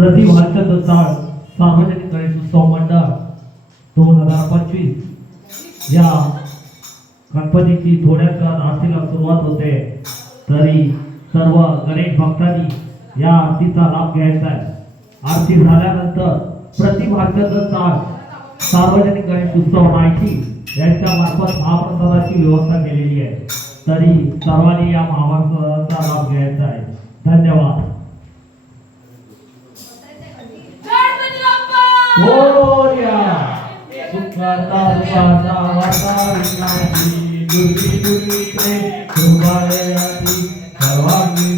प्रति वाचक चाळ सार्वजनिक गणेशोत्सव मंडळ दोन हजार पंचवीस. या गणपतीची थोड्याच काळात आरतीला सुरुवात होते. तरी सर्व गणेश भक्तांनी या आरतीचा लाभ घ्यायचा आहे. आरती झाल्यानंतर प्रति वाचक चाळ सार्वजनिक गणेश उत्सव माहिती यांच्या मार्फत महाप्रसादाची व्यवस्था केलेली आहे. तरी सर्वांनी या महाप्रसादाचा लाभ घ्यायचा आहे. धन्यवाद. मोरया सुखाचा सुखाचा वार्ता विनाशी दुर्गी दुर्गी ते सर्वांगी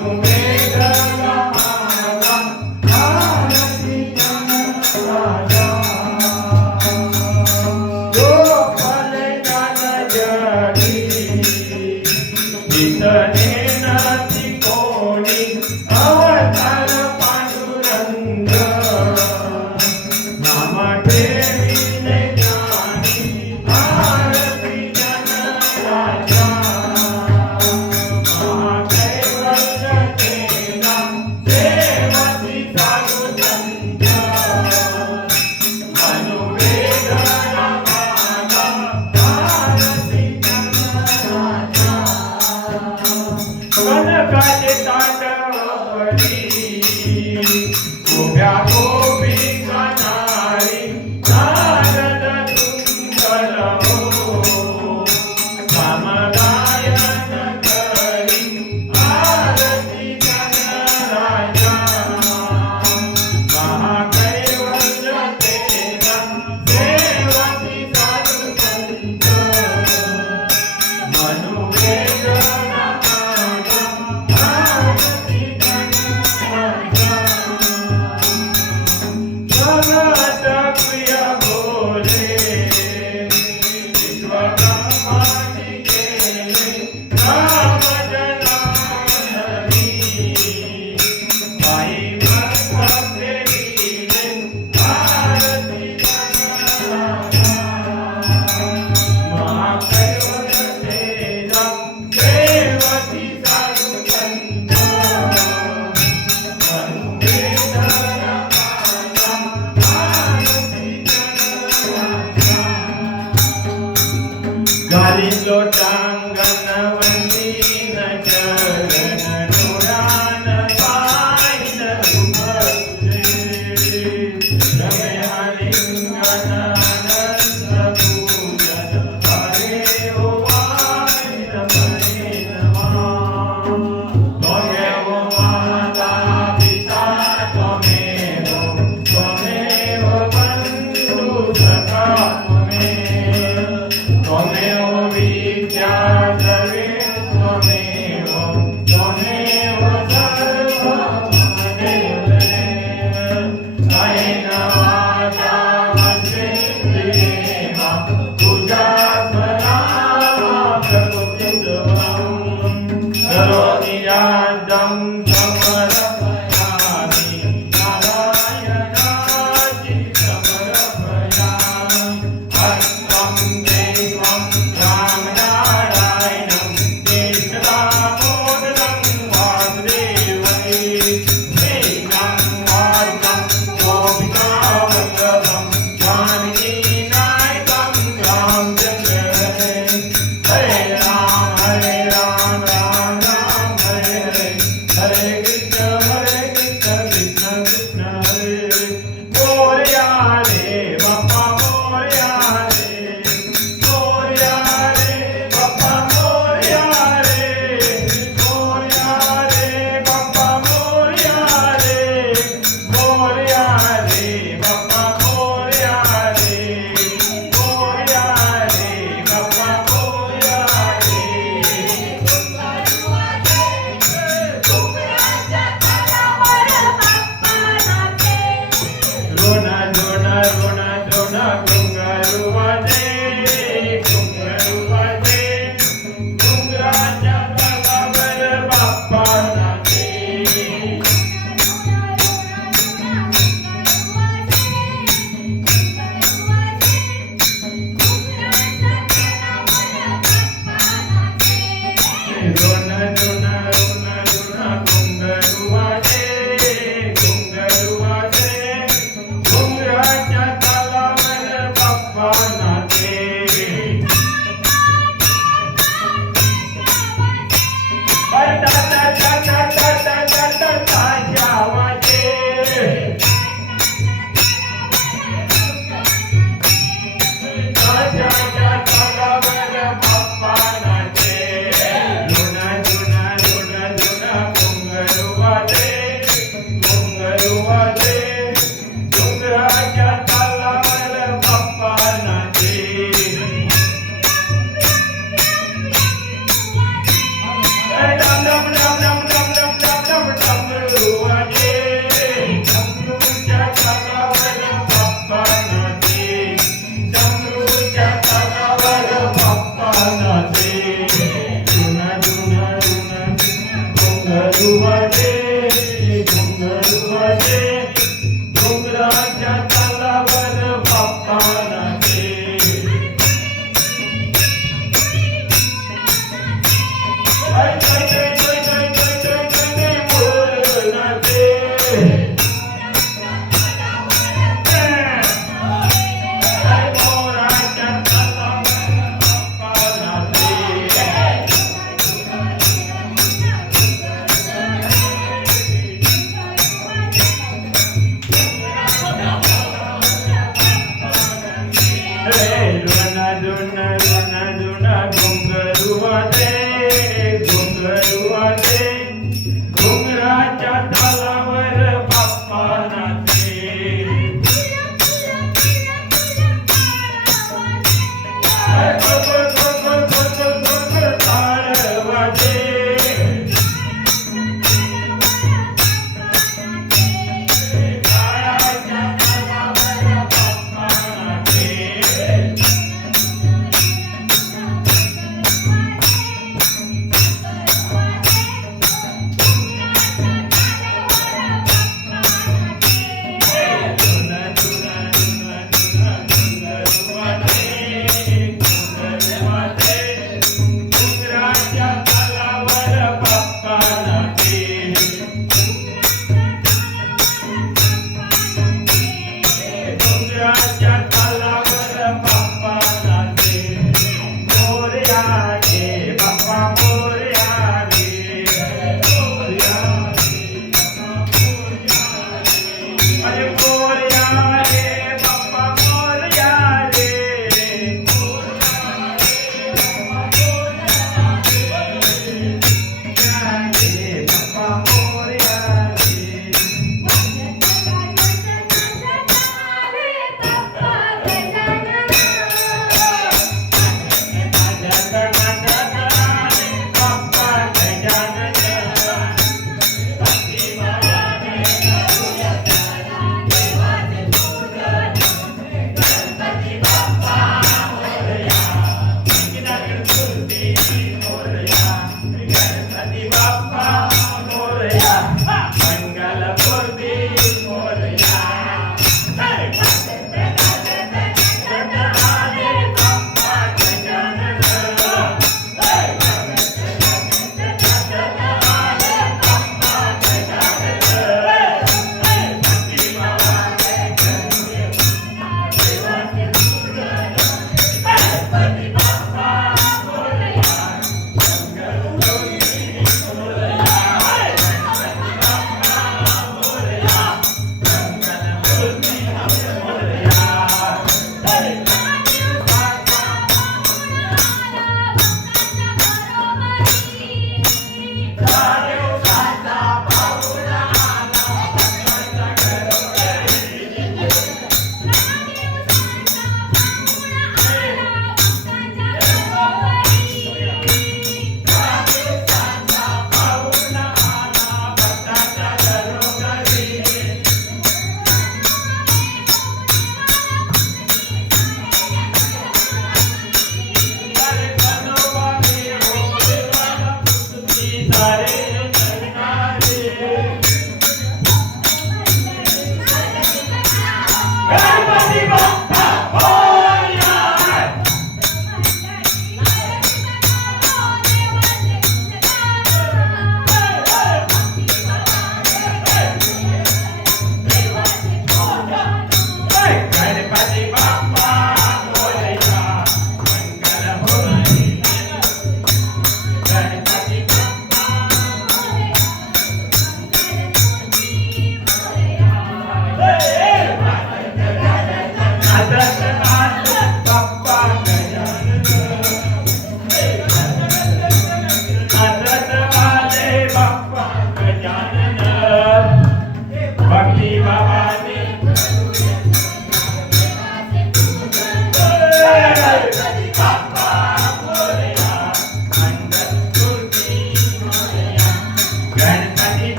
momento. God did not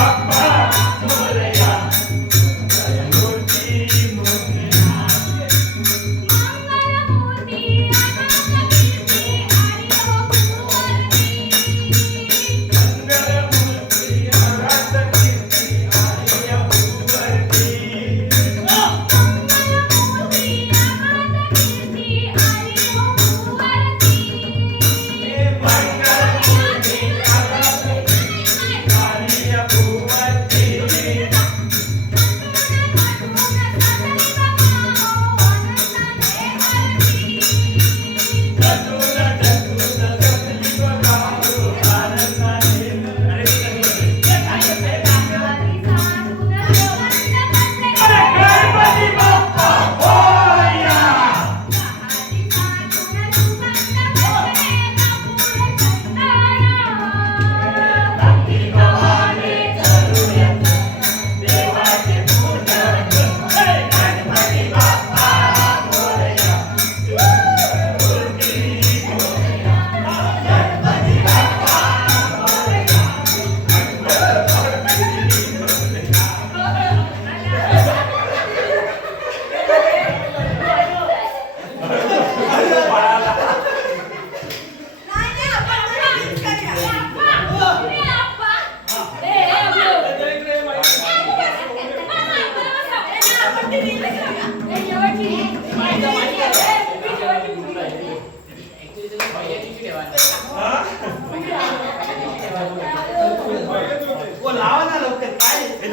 Baba,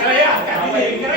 நிறைய இருக்கிற